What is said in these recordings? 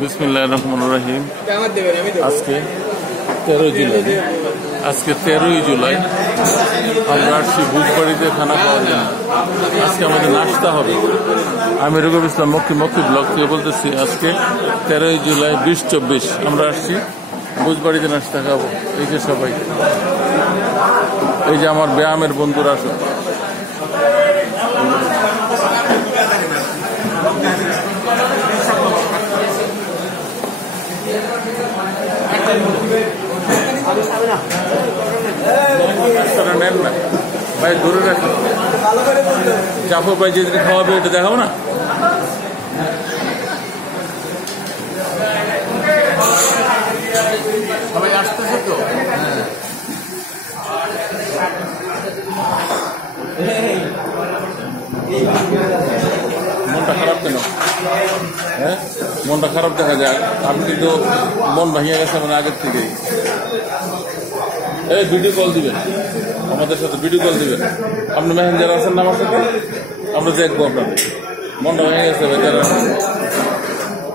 বিসমিল্লাহির রহমানির রহিম। আজকে 13ই জুলাই আমরা আসছি ভুজবাড়িতে খানা খাওয়ার জন্য। আজকে আমাদের নাস্তা হবে। আমি রুকুব ইসলাম মক্কি ব্লগ থেকে বলতেছি। আজকে 13ই জুলাই 2024 আমরা আসছি ভুজবাড়িতে নাস্তা খাবো। এই যে সবাই, এই যে আমার ব্যায়ামের বন্ধুরা আসো। নেন না ভাই, ধরে রাখো। জাফর ভাই যেদিন খাওয়াবে এটা দেখাও না। সবাই আসতেছে তো। মনটা খারাপ কেন? হ্যাঁ, মনটা খারাপ দেখা যায়। আপনি কিন্তু মন ভাঙিয়ে গেছে মানে আগের থেকেই। এই ভিডিও কল দিবেন, আমাদের সাথে ভিডিও কল দিবেন। আপনি মেসেঞ্জার আছেন না আমার সাথে? আমরা দেখবো আপনাদের। মনটা ভেঙে গেছে বেচারা,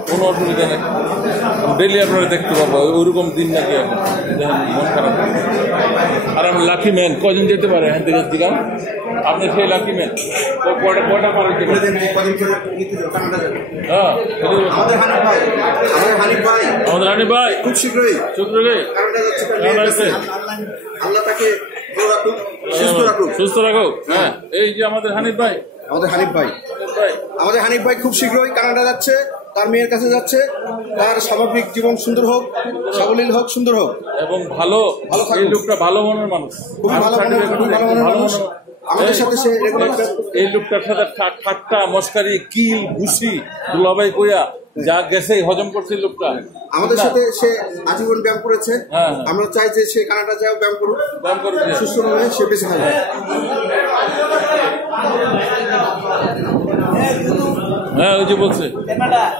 কোনো অসুবিধা নেই। ডেলি আপনারা দেখতে পাবো। ওইরকম দিন নাকি এখন দেখেন, মন খারাপ। আর আমি লাকি ম্যান। কজন যেতে পারে হ্যাঁ থেকে দিলাম? আপনি সেই লাকি ম্যান। কয়টা পারে? হ্যাঁ, আমাদের হানিফ ভাই খুব শীঘ্রই সুস্থ রাখো। হ্যাঁ, এই যে আমাদের হানিফ ভাই খুব শীঘ্রই কানাডা যাচ্ছে। তার মেয়ের কাছে যাচ্ছে। তার স্বাভাবিক জীবন সুন্দর হোক, সাবলীল হোক, সুন্দর হোক এবং ভালো এই লোকটা ভালো মনের মানুষ, খুবই ভালো মনের মানুষ। আমাদের সাথে সে এই লোকটার সাথে ঠাট্টা মস্কারি কিল ঘুষি দুলাভাই কইয়া যা গেছে হজম করছে লোকটা। আমাদের সাথে সে আজীবন ব্যায়াম করেছে। আমরা চাই যে সে কানাডা যাও, ব্যায়াম করুক, সুস্থভাবে সে বেঁচে থাকবে। হ্যাঁ, ওই যে বলছে।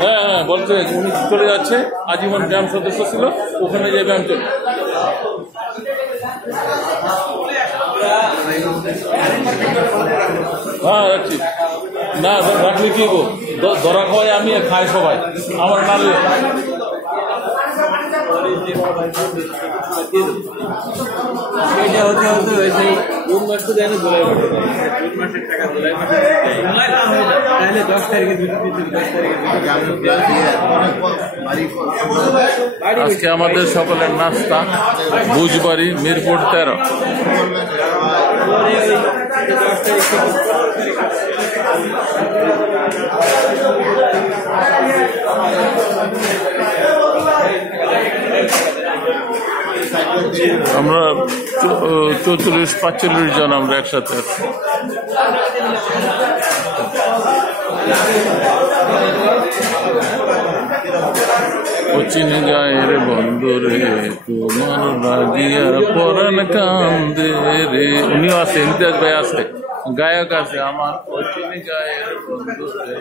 হ্যাঁ, বলছে উনি চলে যাচ্ছে। আজীবন ব্যায়াম সদস্য ছিল, ওখানে যে ব্যায়াম চলে। হ্যাঁ, রাখছি না, রাখলে কি গো, ধরা খাওয়াই আমি খাই সবাই, আমার নালে। আজকে আমাদের সকলের নাস্তা ভুজবাড়ি মিরপুর 13। আমরা 44-45 জন আমরা একসাথে আছি। ও চিনে যায় রে বন্ধু রে, তোমার লাগিয়া পরাণ কান্দে রে। উনিও আছে, ইমতিয়াজ ভাই আছে, গায়ক আছে আমার। ও চিনে যায় রে বন্ধু রে।